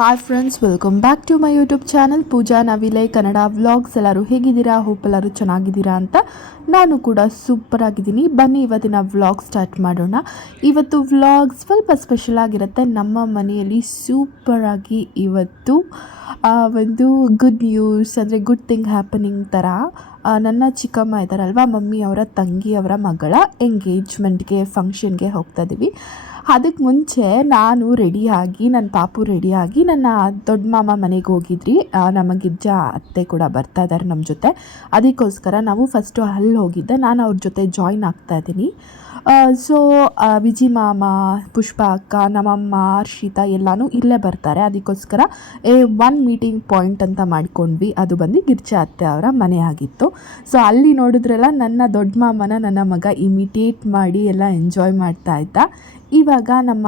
Hi friends, welcome back to my YouTube channel Pooja Navile Kannada vlogs. ಎಲ್ಲರೂ ಹೇಗಿದ್ದೀರಾ? Hope ಎಲ್ಲರೂ ಚೆನ್ನಾಗಿದ್ದೀರಾ ಅಂತ. ನಾನು ಕೂಡ ಸೂಪರ್ ಆಗಿದ್ದೀನಿ. ಬನ್ನಿ ಇವತ್ತಿನ ವ್ಲಾಗ್ ಸ್ಟಾರ್ಟ್ ಮಾಡೋಣ. ಇವತ್ತು ವ್ಲಾಗ್ ಸ್ವಲ್ಪ ಸ್ಪೆಷಲ್ ಆಗಿರುತ್ತೆ. ನಮ್ಮ ಮನೆಯಲ್ಲಿ ಸೂಪರಾಗಿ ಇವತ್ತು ಒಂದು ಗುಡ್ ನ್ಯೂಸ್, ಅಂದರೆ ಗುಡ್ ಥಿಂಗ್ ಹ್ಯಾಪನಿಂಗ್ ಥರ ನನ್ನ ಚಿಕ್ಕಮ್ಮ ಇದ್ದಾರಲ್ವ, ಮಮ್ಮಿ ಅವರ ತಂಗಿಯವರ ಮಗಳ ಎಂಗೇಜ್ಮೆಂಟ್ಗೆ ಫಂಕ್ಷನ್ಗೆ ಹೋಗ್ತಾ ಇದ್ದೀವಿ. ಅದಕ್ಕೆ ಮುಂಚೆ ನಾನು ರೆಡಿಯಾಗಿ, ನನ್ನ ಪಾಪು ರೆಡಿಯಾಗಿ ನನ್ನ ದೊಡ್ಡ ಮಾಮ ಮನೆಗೆ ಹೋಗಿದ್ರಿ. ನಮ್ಮ ಗಿಜ್ಜ ಅತ್ತೆ ಕೂಡ ಬರ್ತಾ ಇದ್ದಾರೆ ನಮ್ಮ ಜೊತೆ. ಅದಕ್ಕೋಸ್ಕರ ನಾವು ಫಸ್ಟು ಅಲ್ಲಿ ಹೋಗಿದ್ದೆ. ನಾನು ಅವ್ರ ಜೊತೆ ಜಾಯ್ನ್ ಆಗ್ತಾಯಿದ್ದೀನಿ. ಸೊ ವಿಜಿ ಮಾಮ, ಪುಷ್ಪ ಅಕ್ಕ, ನಮ್ಮಮ್ಮ, ಹರ್ಷಿತಾ ಎಲ್ಲನೂ ಇಲ್ಲೇ ಬರ್ತಾರೆ. ಅದಕ್ಕೋಸ್ಕರ ಒನ್ ಮೀಟಿಂಗ್ ಪಾಯಿಂಟ್ ಅಂತ ಮಾಡ್ಕೊಂಡ್ವಿ. ಅದು ಬಂದು ಗಿರ್ಜಾ ಅತ್ತೆ ಅವರ ಮನೆ ಆಗಿತ್ತು. ಸೊ ಅಲ್ಲಿ ನೋಡಿದ್ರೆಲ್ಲ ನನ್ನ ದೊಡ್ಡ ಮಾಮನ ನನ್ನ ಮಗ ಇಮಿಟೇಟ್ ಮಾಡಿ ಎಲ್ಲ ಎಂಜಾಯ್ ಮಾಡ್ತಾ ಇದ್ದ. ಇವಾಗ ನಮ್ಮ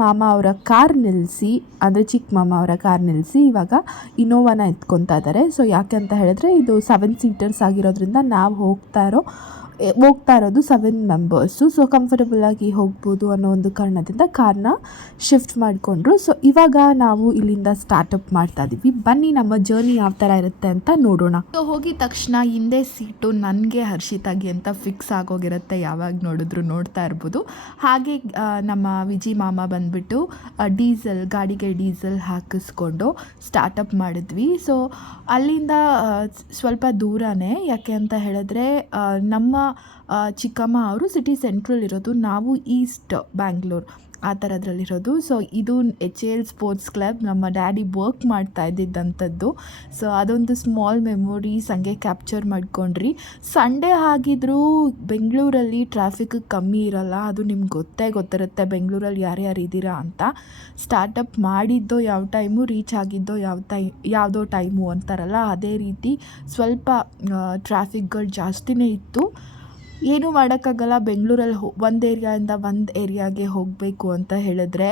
ಮಾಮ ಅವರ ಕಾರ್ ನಿಲ್ಲಿಸಿ, ಅಂದರೆ ಚಿಕ್ಕ ಮಾಮ ಅವರ ಕಾರ್ ನಿಲ್ಲಿಸಿ ಇವಾಗ ಇನೋವಾನ ಎತ್ಕೊತಾ ಇದ್ದಾರೆ. ಸೊ ಯಾಕೆ ಅಂತ ಹೇಳಿದ್ರೆ, ಇದು 7 ಸೀಟರ್ಸ್ ಆಗಿರೋದ್ರಿಂದ ನಾವು ಹೋಗ್ತಾ ಇರೋದು 7 ಮೆಂಬರ್ಸು. ಸೊ ಕಂಫರ್ಟಬಲಾಗಿ ಹೋಗ್ಬೋದು ಅನ್ನೋ ಒಂದು ಕಾರಣದಿಂದ ಕಾರ್ನ ಶಿಫ್ಟ್ ಮಾಡಿಕೊಂಡ್ರು. ಸೊ ಇವಾಗ ನಾವು ಇಲ್ಲಿಂದ ಸ್ಟಾರ್ಟಪ್ ಮಾಡ್ತಾ ಇದ್ದೀವಿ. ಬನ್ನಿ ನಮ್ಮ ಜರ್ನಿ ಯಾವ ಥರ ಇರುತ್ತೆ ಅಂತ ನೋಡೋಣ. ಸೊ ಹೋಗಿದ ತಕ್ಷಣ ಹಿಂದೆ ಸೀಟು ನನಗೆ, ಹರ್ಷಿತಾಗಿ ಅಂತ ಫಿಕ್ಸ್ ಆಗೋಗಿರುತ್ತೆ. ಯಾವಾಗ ನೋಡಿದ್ರು ನೋಡ್ತಾ ಇರ್ಬೋದು. ಹಾಗೆ ನಮ್ಮ ವಿಜಿ ಮಾಮ ಬಂದುಬಿಟ್ಟು ಗಾಡಿಗೆ ಡೀಸೆಲ್ ಹಾಕಿಸ್ಕೊಂಡು ಸ್ಟಾರ್ಟಪ್ ಮಾಡಿದ್ವಿ. ಸೊ ಅಲ್ಲಿಂದ ಸ್ವಲ್ಪ ದೂರನೇ. ಯಾಕೆ ಅಂತ ಹೇಳಿದ್ರೆ, ನಮ್ಮ ಚಿಕ್ಕಮ್ಮ ಅವರು ಸಿಟಿ ಸೆಂಟ್ರಲ್ ಇರೋದು, ನಾವು ಈಸ್ಟ್ ಬ್ಯಾಂಗ್ಳೂರ್ ಆ ಥರದ್ರಲ್ಲಿರೋದು. ಸೊ ಇದು HAL ಸ್ಪೋರ್ಟ್ಸ್ ಕ್ಲಬ್, ನಮ್ಮ ಡ್ಯಾಡಿ ವರ್ಕ್ ಮಾಡ್ತಾ ಇದ್ದಿದ್ದಂಥದ್ದು. ಸೊ ಅದೊಂದು ಸ್ಮಾಲ್ ಮೆಮೊರೀಸ್ ಹಂಗೆ ಕ್ಯಾಪ್ಚರ್ ಮಾಡ್ಕೊಂಡ್ರಿ. ಸಂಡೇ ಆಗಿದ್ರೂ ಬೆಂಗಳೂರಲ್ಲಿ ಟ್ರಾಫಿಕ್ ಕಮ್ಮಿ ಇರಲ್ಲ, ಅದು ನಿಮ್ಗೆ ಗೊತ್ತಿರುತ್ತೆ ಬೆಂಗಳೂರಲ್ಲಿ ಯಾರ್ಯಾರು ಇದ್ದೀರಾ ಅಂತ. ಸ್ಟಾರ್ಟಪ್ ಮಾಡಿದ್ದೋ ಯಾವ ಟೈಮು, ರೀಚ್ ಆಗಿದ್ದೋ ಯಾವುದೋ ಟೈಮು ಅಂತಾರಲ್ಲ, ಅದೇ ರೀತಿ ಸ್ವಲ್ಪ ಟ್ರಾಫಿಕ್ಗಳು ಜಾಸ್ತಿನೇ ಇತ್ತು. ಏನೂ ಮಾಡೋಕ್ಕಾಗಲ್ಲ. ಬೆಂಗಳೂರಲ್ಲಿ ಒಂದು ಏರಿಯಾಯಿಂದ ಒಂದು ಏರಿಯಾಗೆ ಹೋಗಬೇಕು ಅಂತ ಹೇಳಿದ್ರೆ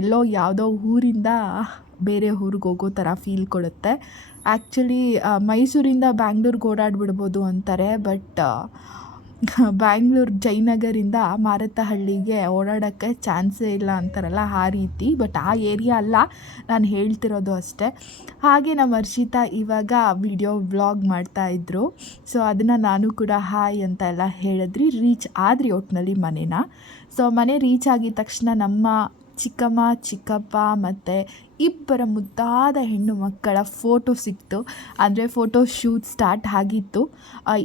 ಎಲ್ಲೋ ಯಾವುದೋ ಊರಿಂದ ಬೇರೆ ಊರಿಗೆ ಹೋಗೋ ಥರ ಫೀಲ್ ಕೊಡುತ್ತೆ. ಆ್ಯಕ್ಚುಲಿ ಮೈಸೂರಿಂದ ಬ್ಯಾಂಗ್ಳೂರ್ಗೆ ಓಡಾಡ್ಬಿಡ್ಬೋದು ಅಂತಾರೆ, ಬಟ್ ಬ್ಯಾಂಗ್ಳೂರು ಜಯನಗರಿಂದ ಮಾರತ್ತಹಳ್ಳಿಗೆ ಓಡಾಡೋಕ್ಕೆ ಚಾನ್ಸೇ ಇಲ್ಲ ಅಂತಾರಲ್ಲ, ಆ ರೀತಿ. ಬಟ್ ಆ ಏರಿಯಾ ಅಲ್ಲ ನಾನು ಹೇಳ್ತಿರೋದು ಅಷ್ಟೇ. ಹಾಗೆ ನಮ್ಮ ಹರ್ಷಿತಾ ಇವಾಗ ವ್ಲಾಗ್ ಮಾಡ್ತಾಯಿದ್ರು. ಸೊ ಅದನ್ನು ನಾನು ಕೂಡ ಹಾಯ್ ಅಂತ ಎಲ್ಲ ಹೇಳಿದ್ರಿ. ರೀಚ್ ಆದ್ರಿ ಒಟ್ಟಿನಲ್ಲಿ ಮನೇನ. ಸೊ ಮನೆ ರೀಚ್ ಆಗಿದ ತಕ್ಷಣ ನಮ್ಮ ಚಿಕ್ಕಮ್ಮ, ಚಿಕ್ಕಪ್ಪ ಮತ್ತು ಇಬ್ಬರ ಮುದ್ದಾದ ಹೆಣ್ಣು ಮಕ್ಕಳ ಫೋಟೋ ಸಿಕ್ತು. ಅಂದರೆ ಫೋಟೋ ಶೂಟ್ ಸ್ಟಾರ್ಟ್ ಆಗಿತ್ತು.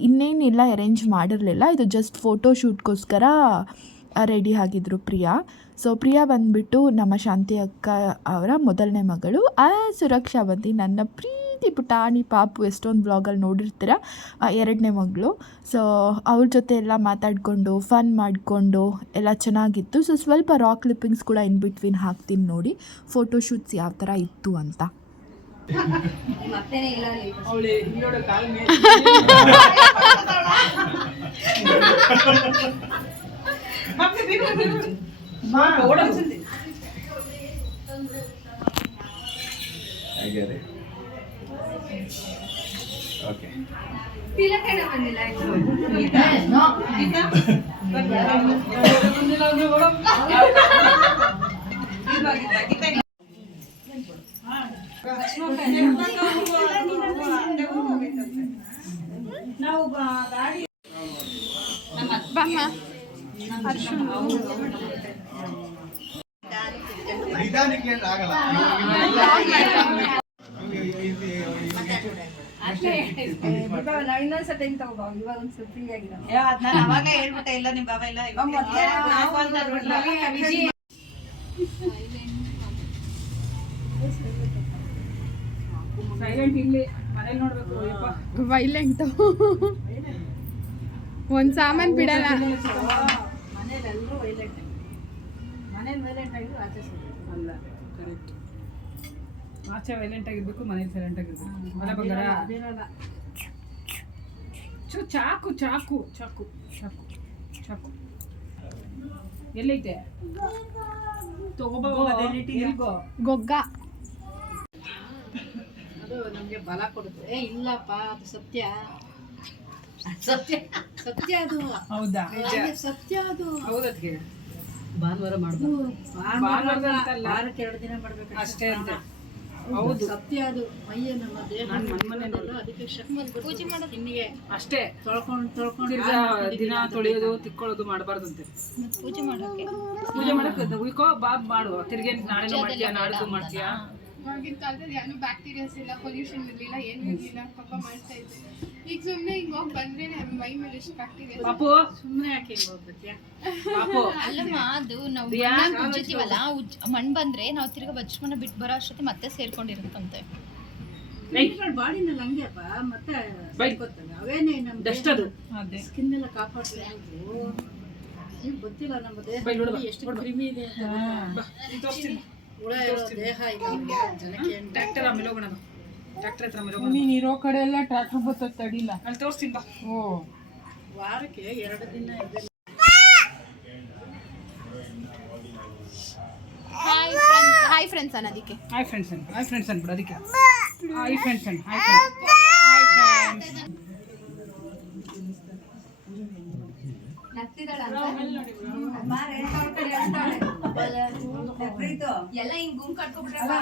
ಇನ್ನೇನೆಲ್ಲ ಅರೇಂಜ್ ಮಾಡಿರಲಿಲ್ಲ, ಇದು ಜಸ್ಟ್ ಫೋಟೋ ಶೂಟ್ಗೋಸ್ಕರ ರೆಡಿ ಆಗಿದ್ದರು ಪ್ರಿಯಾ. ಸೊ ಪ್ರಿಯಾ ಬಂದುಬಿಟ್ಟು ನಮ್ಮ ಶಾಂತಿ ಅಕ್ಕ ಅವರ ಮೊದಲನೇ ಮಗಳು. ಸುರಕ್ಷಾ ಬಂದು ನನ್ನ ಪ್ರೀತಿ ಪುಟಾಣಿ ಪಾಪು, ಎಷ್ಟೊಂದು ವ್ಲಾಗಲ್ಲಿ ನೋಡಿರ್ತೀರ, 2ನೇ ಮಗಳು. ಸೊ ಅವ್ರ ಜೊತೆ ಎಲ್ಲ ಮಾತಾಡಿಕೊಂಡು ಫನ್ ಮಾಡಿಕೊಂಡು ಎಲ್ಲ ಚೆನ್ನಾಗಿತ್ತು. ಸೊ ಸ್ವಲ್ಪ ರಾಕ್ ಕ್ಲಿಪ್ಪಿಂಗ್ಸ್ ಕೂಡ ಇನ್ ಬಿಟ್ವೀನ್ ಹಾಕ್ತೀನಿ ನೋಡಿ, ಫೋಟೋ ಶೂಟ್ಸ್ ಯಾವ ಥರ ಇತ್ತು ಅಂತ. ಓಕೆ ಆಗಲ್ಲ. ಇನ್ನೊಂದ್ಸತಿ ತಗೋ, ಇವಾಗ ಒಂದ್ಸಲ ಫ್ರೀ ಆಗಿರೋ ನಾನು ಅವಾಗಲೇ ಹೇಳ್ಬಿಟ್ಟೆ. ಇಲ್ಲ ನಿಮ್ಮ ಬಾಬಾ ಇಲ್ಲ ಸೈಲೆಂಟ್ ಇಲ್ಲಿ ಮನೇಲಿ ನೋಡ್ಬೇಕು. ವೈಲೆಂಟು ಒಂದು ಸಾಮಾನು ಬಿಡಲ್ಲ. ಮನೇಲೆಲ್ಲರೂ ವೈಲೆಂಟ್, ಮನೇಲಿ ವೈಲೆಂಟ್ ಆಗಿದ್ರು ಆಚೆ ಅಲ್ಲ. ಕರೆಕ್ಟ್, ಆಚೆ ವೈಲೆಂಟ್ ಆಗಿರ್ಬೇಕು, ಮನೇಲಿ ಸೈಲೆಂಟ್ ಆಗಿರ್ಬೇಕು. ಅಲ್ಲ ಬಂಗಾರ, ಚಾಕು ಚಾಕು ಚಾಕು ಚಾಕು ಚಾಕು ಎಲ್ಲೈತೆ? ಗೊಗ್ಗ ಅದು ನಮಗೆ ಬಲ ಕೊಡುತ್ತೆ. ಇಲ್ಲಪ್ಪ, ಅದು ಸತ್ಯ. ಸತ್ಯ ಸತ್ಯ ಅದು. ಹೌದಾ? ಸತ್ಯ ಅದು. ಹೌದಕ್ಕೆ ಭಾನುವಾರ ಮಾಡ್ಬೋದು. ವಾರಕ್ಕೆ 2 ದಿನ ಮಾಡ್ಬೇಕು ಅಷ್ಟೇ ಅಂತ. ಹೌದು ಸತ್ಯ ಅದು ಮೈಯ ನಮ್ಮ ದೇಹ ನಾನು ಮನ್ಮನೆ ಅದೆಲ್ಲ ಅದಕ್ಕೆ ಶಕ್ತಿ ಪೂಜೆ ಮಾಡೋದು ಹಿಂಗೆ ಅಷ್ಟೇ ತೊಳ್ಕೊಂಡು ತಿರ್ಗಾ ದಿನ ತೊಳೆಯೋದು ತಿಕ್ಕೊಳ್ಳೋದು ಮಾಡಬಾರ್ದಂತೆ. ಪೂಜೆ ಮಾಡೋಕೆ ಪೂಜೆ ಮಾಡಕ್ಕೆ ಉಯ್ಕೋ ಬಾಬ್ ಮಾಡು, ತಿರ್ಗೇನ್ ನಾಳೆನೂ ಮಾಡ್ತೀಯಾ ನಾಡ್ದು ಮಾಡ್ತೀಯಾ. ಆಗಿನ ಕಾಲದಲ್ಲಿ ಏನು ಬ್ಯಾಕ್ಟೀರಿಯಾಸ್ ಇಲ್ಲ, ಪೊಲ್ಯೂಷನ್ ಇರಲಿಲ್ಲ, ಏನೂ ಇರಲಿಲ್ಲ, ಪಾಪ ಮಾಡ್ತಾ ಇದ್ರು. ಈಗ ಸುಮ್ಮನೆ ಹಿಂಗೆ ಹೋಗಿ ಬಂದ್ರೆ ಮೈ ಮೇಲೆ ಎಷ್ಟು ಬ್ಯಾಕ್ಟೀರಿಯಾ. ಪಾಪು ಸುಮ್ಮನೆ ಯಾಕೆ ಹಿಂಗೆ ಹೋಗ್ಬೇಕ್ಯಾ ಪಾಪು ಅಲ್ಲಮ್ಮ ಅದು ನಾವು ಉಜ್ಜುತ್ತೀವಲ್ಲ ಮಣ್ಣು ಬಂದ್ರೆ ನಾವು ತಿರ್ಗಾ ವಜ್ರಮನ ಬಿಟ್ಟು ಬರೋ ಅಷ್ಟೊತ್ತಿ ಮತ್ತೆ ಸೇರ್ಕೊಂಡಿರುತ್ತಂತೆ. ಬಾಡಿನಲ್ಲಿ ಹಂಗೆಪ್ಪ ಮತ್ತೆ ಗೊತ್ತಲ್ಲ ಅವೇನೇ ನಮ್ಮ ಡಸ್ಟ್ ಅದು ಅದೇ ಸ್ಕಿನ್ ಎಲ್ಲ ಕಾಪಾಡ್ತಾರೆ. ನೀವು ಗೊತ್ತಿಲ್ಲ ನಮ್ಮ ದೇಹ ಎಷ್ಟು ಕ್ರಿಮಿ ಇದೆ ಅಂತ. ಹುಳ ಇರೋ ದೇಹ ಇಲ್ಲ ಜನಕ್ಕೆ ಟ್ರ್ಯಾಕ್ಟರ್ ಆಮೇಲೆ ಹೋಗೋಣ, ಟ್ರ್ಯಾಕ್ಟರ್ ಹತ್ರ ಆಮೇಲೆ ಹೋಗೋಣ. ನೀನ್ ಇರೋ ಕಡೆ ಎಲ್ಲ ಟ್ರಾಕ್ಟರ್ ಬರ್ತದೆ ತಡಿಲ್ಲ. ಅಲ್ಲಿ ತೋರಿಸ್ತೀನಿ ಬಾ. ಓ ವಾರಕ್ಕೆ 2 ದಿನ ಇದೆ. ಹಾಯ್ ಫ್ರೆಂಡ್ಸ್ ಅನ್ನೋದಕ್ಕೆ ಹಾಯ್ ಫ್ರೆಂಡ್ಸ್ ಅನ್ಬಿಡು ಅದಕ್ಕೆ. ಹಾಯ್ ಫ್ರೆಂಡ್ಸ್ ಎಲ್ಲ ಹಿಂಗ್ ಗುಂಪು ಕಟ್ಕೊಬಿಟ್ರೆ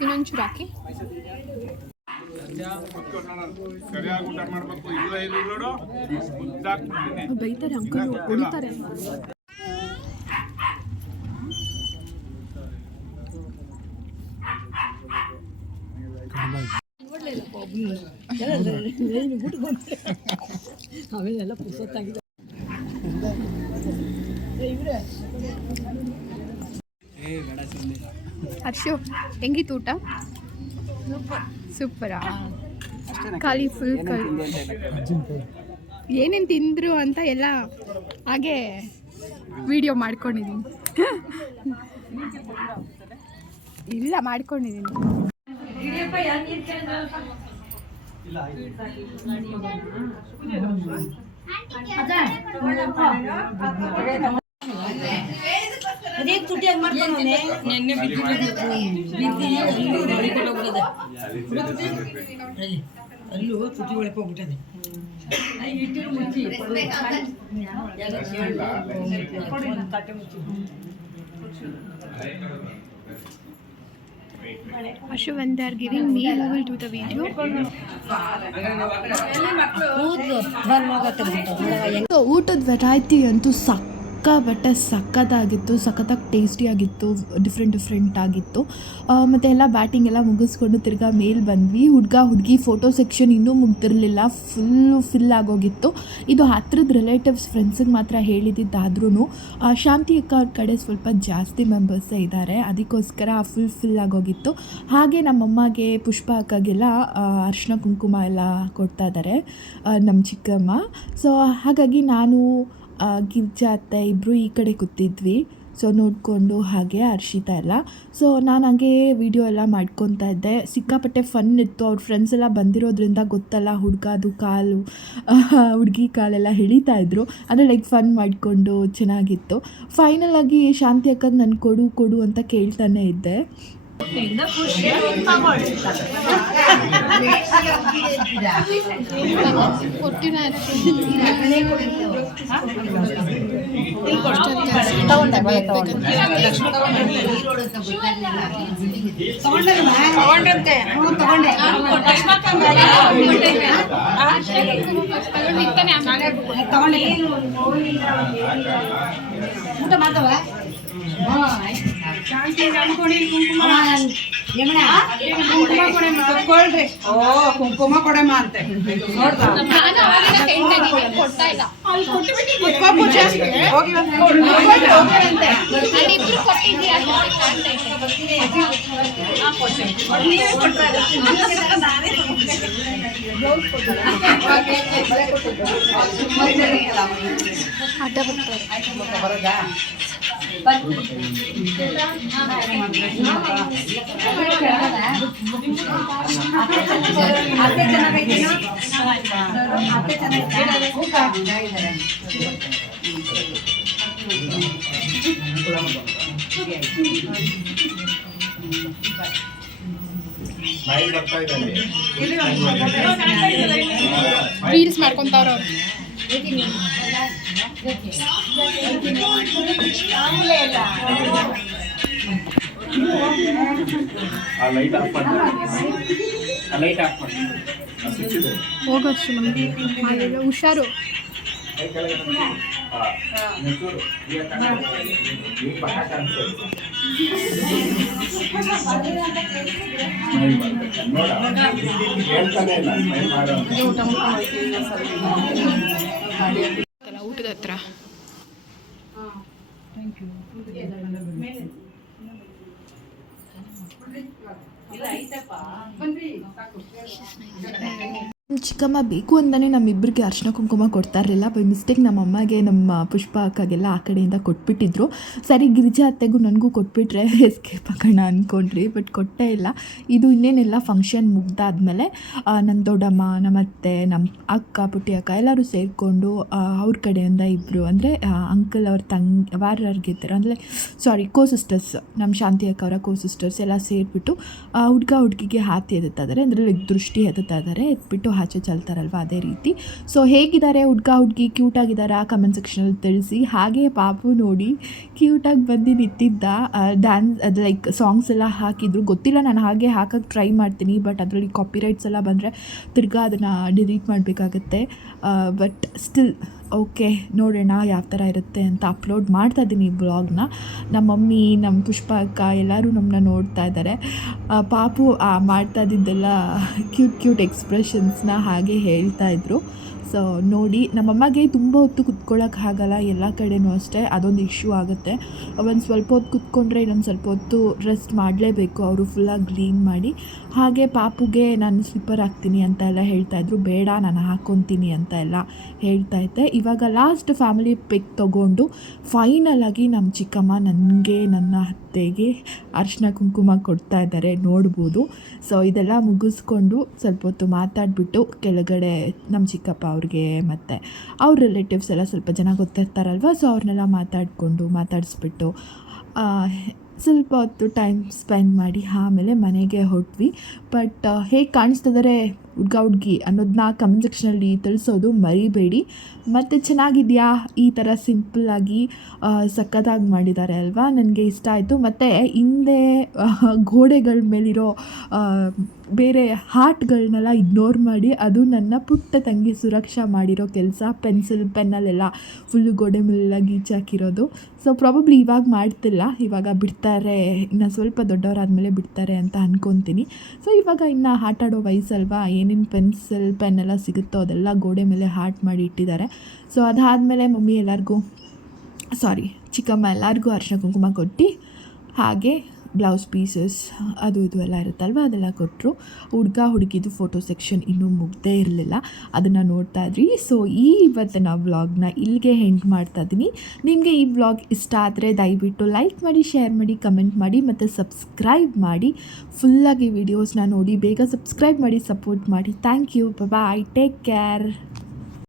ಇನ್ನೊಂಚೂರು ಹಾಕಿ. ಬೈತಾರೆ ಅಂಕಲ್, ಹೊಡಿತಾರೆ. ಅವೆಲ್ಲ ಪುಸ್ತಕಾಗಿದೆ. ಹರ್ಷು ಹೆಂಗಿತ್ತು ಊಟ? ಸೂಪರಾ? ಖಾಲಿ ಫುಲ್ ಏನೇನು ತಿಂದ್ರು ಅಂತ ಎಲ್ಲ ಹಾಗೆ ವಿಡಿಯೋ ಮಾಡ್ಕೊಂಡಿದ್ದೀನಿ. ಇಲ್ಲ ಮಾಡ್ಕೊಂಡಿದ್ದೀನಿ. ಅಲ್ಲೂ ತುಟಿ ಒಳಗೆ ಹೋಗ್ಬಿಟ್ಟದೆ. Ashu, when they are giving me, who will do the video? So, ಊಟದ ವೆರೈಟಿ ಅಂತೂ ಸಿಕ್ಕಾಪಟ್ಟೆ ಸಖತ್ತಾಗಿತ್ತು, ಸಖತ್ತಾಗಿ ಟೇಸ್ಟಿಯಾಗಿತ್ತು, ಡಿಫ್ರೆಂಟ್ ಆಗಿತ್ತು. ಮತ್ತು ಎಲ್ಲ ಬ್ಯಾಟಿಂಗ್ ಎಲ್ಲ ಮುಗಿಸ್ಕೊಂಡು ತಿರ್ಗಾ ಮೇಲ್ ಬಂದ್ವಿ. ಹುಡುಗಿ ಫೋಟೋ ಸೆಕ್ಷನ್ ಇನ್ನೂ ಮುಗ್ದಿರಲಿಲ್ಲ, ಫಿಲ್ ಆಗೋಗಿತ್ತು. ಇದು ಹತ್ರದ ರಿಲೇಟಿವ್ಸ್ ಫ್ರೆಂಡ್ಸಿಗೆ ಮಾತ್ರ ಹೇಳಿದ್ದಾದ್ರೂ ಶಾಂತಿ ಅಕ್ಕ ಅವ್ರ ಕಡೆ ಸ್ವಲ್ಪ ಜಾಸ್ತಿ ಮೆಂಬರ್ಸೇ ಇದ್ದಾರೆ, ಅದಕ್ಕೋಸ್ಕರ ಫಿಲ್ ಆಗೋಗಿತ್ತು. ಹಾಗೆ ನಮ್ಮಮ್ಮಗೆ ಪುಷ್ಪ ಅಕ್ಕಗೆಲ್ಲ ಅರಿಶಿನ ಕುಂಕುಮ ಎಲ್ಲ ಕೊಡ್ತಾ ಇದ್ದಾರೆ ನಮ್ಮ ಚಿಕ್ಕಮ್ಮ. ಸೊ ಹಾಗಾಗಿ ನಾನು ಗಿರ್ಜಾ ಅತ್ತೆ ಇಬ್ಬರು ಈ ಕಡೆ ಕೂತಿದ್ವಿ. ಸೊ ನೋಡಿಕೊಂಡು ಹಾಗೆ ಹರ್ಷಿತಾ ಎಲ್ಲ. ಸೊ ನಾನು ಹಾಗೆ ವಿಡಿಯೋ ಎಲ್ಲ ಮಾಡ್ಕೊತಾ ಇದ್ದೆ. ಸಿಕ್ಕಾಪಟ್ಟೆ ಫನ್ ಇತ್ತು. ಅವ್ರ ಫ್ರೆಂಡ್ಸ್ ಎಲ್ಲ ಬಂದಿರೋದ್ರಿಂದ ಗೊತ್ತಲ್ಲ, ಹುಡುಗದು ಕಾಲು ಹುಡುಗಿ ಕಾಲೆಲ್ಲ ಎಳಿತಾ ಇದ್ರು. ಅಂದರೆ ಲೈಕ್ ಫನ್ ಮಾಡಿಕೊಂಡು ಚೆನ್ನಾಗಿತ್ತು. ಫೈನಲ್ ಆಗಿ ಶಾಂತಿ ಅಕ್ಕಗೆ ನಾನು ಕೊಡು ಅಂತ ಕೇಳ್ತಾನೆ ಇದ್ದೆ. ಬಿತ್ತನೆ ಊಟ ಮಾಡ್ತವ ಕುಂಕುಮ ಕೊಡಮ್ಮ ಅಂತೆ ನಾನು ಅವಾಗಿಂದ ಕೇಳ್ತಾ ಕೊಡ್ತಾ ಇಲ್ಲ ಅಲ್ಲಿಬ್ರು ಕೊಟ್ಟಿದ್ದೀರಾ ಕಾಣ್ತಾ ಅಡ್ಡ ಬರ್ತಾರೆ. ರೀಲ್ಸ್ ಮಾಡ್ಕೊಂತಾವ್ರ ಅವ್ರು. ಹೋಗೋಷ್ಟು ನಮಗೆ ಹುಷಾರು. ಊಟದ ಹತ್ರ ಚಿಕ್ಕಮ್ಮ ಬೇಕು ಅಂತಲೇ ನಮ್ಮಿಬ್ಬರಿಗೆ ಅರ್ಶಿನ ಕುಂಕುಮ ಕೊಡ್ತಾ ಇರಲಿಲ್ಲ. ಬೈ ಮಿಸ್ಟೇಕ್ ನಮ್ಮ ಅಮ್ಮಗೆ ನಮ್ಮ ಪುಷ್ಪ ಅಕ್ಕಗೆಲ್ಲ ಆ ಕಡೆಯಿಂದ ಕೊಟ್ಬಿಟ್ಟಿದ್ರು. ಸರಿ ಗಿರಿಜಾ ಅತ್ತೆಗೂ ನನಗೂ ಕೊಟ್ಬಿಟ್ರೆ ಎಸ್ಕೇಪ್ ಆಗೋಣ ಅಂದ್ಕೊಂಡ್ರಿ, ಬಟ್ ಕೊಟ್ಟೇ ಇಲ್ಲ. ಇದು ಇನ್ನೇನೆಲ್ಲ ಫಂಕ್ಷನ್ ಮುಗ್ದಾದ್ಮೇಲೆ ನನ್ನ ದೊಡ್ಡಮ್ಮ, ನಮ್ಮ ಅತ್ತೆ, ನಮ್ಮ ಅಕ್ಕ, ಪುಟ್ಟಿ ಅಕ್ಕ ಎಲ್ಲರೂ ಸೇರಿಕೊಂಡು ಅವ್ರ ಕಡೆಯಿಂದ ಇಬ್ಬರು ಅಂದರೆ ಅಂಕಲ್ ಅವ್ರ ವಾರ್ಯಾರ್ಗಿರ್ತಾರೆ ಅಂದರೆ ಸಿಸ್ಟರ್ಸ್, ನಮ್ಮ ಶಾಂತಿ ಅಕ್ಕ ಅವರ ಸಿಸ್ಟರ್ಸ್ ಎಲ್ಲ ಸೇರಿಬಿಟ್ಟು ಹುಡುಗಿಗೆ ಹಾತಿ ಎದುತ್ತಾ ಇದ್ದಾರೆ, ಅಂದರೆ ದೃಷ್ಟಿ ಎದುತ್ತಾ ಇದ್ದಾರೆ, ಎತ್ಬಿಟ್ಟು ಆಚೆ ಚಲ್ತಾರಲ್ವ ಅದೇ ರೀತಿ. ಸೊ ಹೇಗಿದ್ದಾರೆ ಹುಡುಗಿ ಕ್ಯೂಟಾಗಿದ್ದಾರಾ ಕಮೆಂಟ್ ಸೆಕ್ಷನಲ್ಲಿ ತಿಳಿಸಿ. ಹಾಗೆ ಪಾಪು ನೋಡಿ ಕ್ಯೂಟಾಗಿ ಬಂದು ನಿಂತಿದ್ದ. ಡ್ಯಾನ್ಸ್ ಅದು ಲೈಕ್ ಸಾಂಗ್ಸ್ ಎಲ್ಲ ಹಾಕಿದ್ರು, ಗೊತ್ತಿಲ್ಲ, ನಾನು ಹಾಗೆ ಹಾಕೋಕ್ಕೆ ಟ್ರೈ ಮಾಡ್ತೀನಿ, ಬಟ್ ಅದರಲ್ಲಿ ಕಾಪಿರೈಟ್ಸ್ ಎಲ್ಲ ಬಂದರೆ ತಿರ್ಗಾ ಅದನ್ನು ಡಿಲೀಟ್ ಮಾಡಬೇಕಾಗತ್ತೆ. ಬಟ್ ಸ್ಟಿಲ್ ಓಕೆ, ನೋಡೋಣ ಯಾವ ಥರ ಇರುತ್ತೆ ಅಂತ ಅಪ್ಲೋಡ್ ಮಾಡ್ತಾಯಿದ್ದೀನಿ ಈ ಬ್ಲಾಗ್ನ. ನಮ್ಮ ಮಮ್ಮಿ, ನಮ್ಮ ಪುಷ್ಪ ಅಕ್ಕ ಎಲ್ಲರೂ ನಮ್ಮನ್ನ ನೋಡ್ತಾ ಇದ್ದಾರೆ. ಪಾಪು ಮಾಡ್ತಾ ಇದ್ದಿದ್ದೆಲ್ಲ ಕ್ಯೂಟ್ ಎಕ್ಸ್ಪ್ರೆಷನ್ಸ್ನ ಹಾಗೆ ಹೇಳ್ತಾಯಿದ್ರು. ಸೊ ನೋಡಿ, ನಮ್ಮಮ್ಮಗೆ ತುಂಬ ಹೊತ್ತು ಕುತ್ಕೊಳ್ಳೋಕೆ ಆಗಲ್ಲ, ಎಲ್ಲ ಕಡೆನೂ ಅಷ್ಟೇ, ಅದೊಂದು ಇಶ್ಯೂ ಆಗುತ್ತೆ. ಒಂದು ಸ್ವಲ್ಪ ಹೊತ್ತು ಕುತ್ಕೊಂಡ್ರೆ ಇನ್ನೊಂದು ಸ್ವಲ್ಪ ಹೊತ್ತು ರೆಸ್ಟ್ ಮಾಡಲೇಬೇಕು ಅವರು ಫುಲ್ಲಾಗಿ ಕ್ಲೀನ್ ಮಾಡಿ. ಹಾಗೆ ಪಾಪುಗೆ ನಾನು ಸ್ಲಿಪ್ಪರ್ ಹಾಕ್ತೀನಿ ಅಂತ ಎಲ್ಲ ಹೇಳ್ತಾಯಿದ್ರು, ಬೇಡ ನಾನು ಹಾಕ್ಕೊತೀನಿ ಅಂತ ಎಲ್ಲ ಹೇಳ್ತಾಯಿದ್ದೆ. ಇವಾಗ ಲಾಸ್ಟ್ ಫ್ಯಾಮಿಲಿ ಪಿಕ್ ತೊಗೊಂಡು ಫೈನಲಾಗಿ ನಮ್ಮ ಚಿಕ್ಕಮ್ಮ ನನಗೆ, ನನ್ನ ಅತ್ತೆಗೆ ಅರಿಶಿನ ಕುಂಕುಮ ಕೊಡ್ತಾ ಇದ್ದಾರೆ, ನೋಡ್ಬೋದು. ಸೊ ಇದೆಲ್ಲ ಮುಗಿಸ್ಕೊಂಡು ಸ್ವಲ್ಪ ಹೊತ್ತು ಮಾತಾಡಿಬಿಟ್ಟು ಕೆಳಗಡೆ ನಮ್ಮ ಚಿಕ್ಕಪ್ಪ ಅವ್ರಿಗೆ ಮತ್ತು ಅವ್ರ ರಿಲೇಟಿವ್ಸ್ ಎಲ್ಲ ಸ್ವಲ್ಪ ಜನ ಗೊತ್ತಿರ್ತಾರಲ್ವ, ಸೊ ಅವ್ರನ್ನೆಲ್ಲ ಮಾತಾಡಿಸ್ಬಿಟ್ಟು ಸ್ವಲ್ಪ ಹೊತ್ತು ಟೈಮ್ ಸ್ಪೆಂಡ್ ಮಾಡಿ ಆಮೇಲೆ ಮನೆಗೆ ಹೊರಟ್ವಿ. ಬಟ್ ಹೇಗೆ ಕಾಣಿಸ್ತಿದ್ದಾರೆ ಹುಡುಗಿ ಅನ್ನೋದನ್ನ ಕಮೆಂಟ್ ಸೆಕ್ಷನಲ್ಲಿ ತಿಳಿಸೋದು ಮರಿಬೇಡಿ. ಮತ್ತು ಚೆನ್ನಾಗಿದೆಯಾ, ಈ ಥರ ಸಿಂಪಲ್ಲಾಗಿ ಸಕ್ಕತ್ತಾಗಿ ಮಾಡಿದ್ದಾರೆ ಅಲ್ವಾ, ನನಗೆ ಇಷ್ಟ ಆಯಿತು. ಮತ್ತು ಹಿಂದೆ ಗೋಡೆಗಳ ಮೇಲಿರೋ ಬೇರೆ ಹಾರ್ಟ್ಗಳನ್ನೆಲ್ಲ ಇಗ್ನೋರ್ ಮಾಡಿ ಅದು ನನ್ನ ಪುಟ್ಟ ತಂಗಿ ಸುರಕ್ಷಾ ಮಾಡಿರೋ ಕೆಲಸ. ಪೆನ್ನಲ್ಲೆಲ್ಲ ಫುಲ್ಲು ಗೋಡೆ ಮೇಲೆಲ್ಲ ಗೀಚಾಕಿರೋದು. ಸೊ ಪ್ರಾಬಬ್ಲಿ ಇವಾಗ ಮಾಡ್ತಿಲ್ಲ, ಇವಾಗ ಬಿಡ್ತಾರೆ, ಇನ್ನು ಸ್ವಲ್ಪ ದೊಡ್ಡವರಾದಮೇಲೆ ಬಿಡ್ತಾರೆ ಅಂತ ಅಂದ್ಕೊತೀನಿ. ಸೊ ಇವಾಗ ಇನ್ನು ಆಟ ಆಡೋ ವಯಸ್ಸಲ್ವಾ, ಏನೇನು ಪೆನ್ನೆಲ್ಲ ಸಿಗುತ್ತೋ ಅದೆಲ್ಲ ಗೋಡೆ ಮೇಲೆ ಹಾರ್ಟ್ ಮಾಡಿ ಇಟ್ಟಿದ್ದಾರೆ. ಸೊ ಅದಾದಮೇಲೆ ಮಮ್ಮಿ ಚಿಕ್ಕಮ್ಮ ಎಲ್ಲರಿಗೂ ಅರಿಶಿನ ಕುಂಕುಮ ಕೊಟ್ಟು ಹಾಗೆ ಬ್ಲೌಸ್ ಪೀಸಸ್ ಅದು ಇದು ಎಲ್ಲ ಇರುತ್ತಲ್ವ ಅದೆಲ್ಲ ಕೊಟ್ಟರು. ಹುಡುಗಿದು ಫೋಟೋ ಸೆಕ್ಷನ್ ಇನ್ನೂ ಮುಗ್ದೇ ಇರಲಿಲ್ಲ, ಅದನ್ನು ನೋಡ್ತಾ ಇದ್ರಿ. ಸೊ ಇವತ್ತಿನ ವ್ಲಾಗ್ನ ಇಲ್ಲಿಗೆ ಎಂಡ್ ಮಾಡ್ತಾ ಇದ್ದೀನಿ. ನಿಮಗೆ ಈ ವ್ಲಾಗ್ ಇಷ್ಟ ಆದರೆ ದಯವಿಟ್ಟು ಲೈಕ್ ಮಾಡಿ, ಶೇರ್ ಮಾಡಿ, ಕಮೆಂಟ್ ಮಾಡಿ ಮತ್ತು ಸಬ್ಸ್ಕ್ರೈಬ್ ಮಾಡಿ. ಫುಲ್ಲಾಗಿ ವೀಡಿಯೋಸ್ನ ನೋಡಿ ಬೇಗ ಸಬ್ಸ್ಕ್ರೈಬ್ ಮಾಡಿ, ಸಪೋರ್ಟ್ ಮಾಡಿ. Thank you, bye, take care.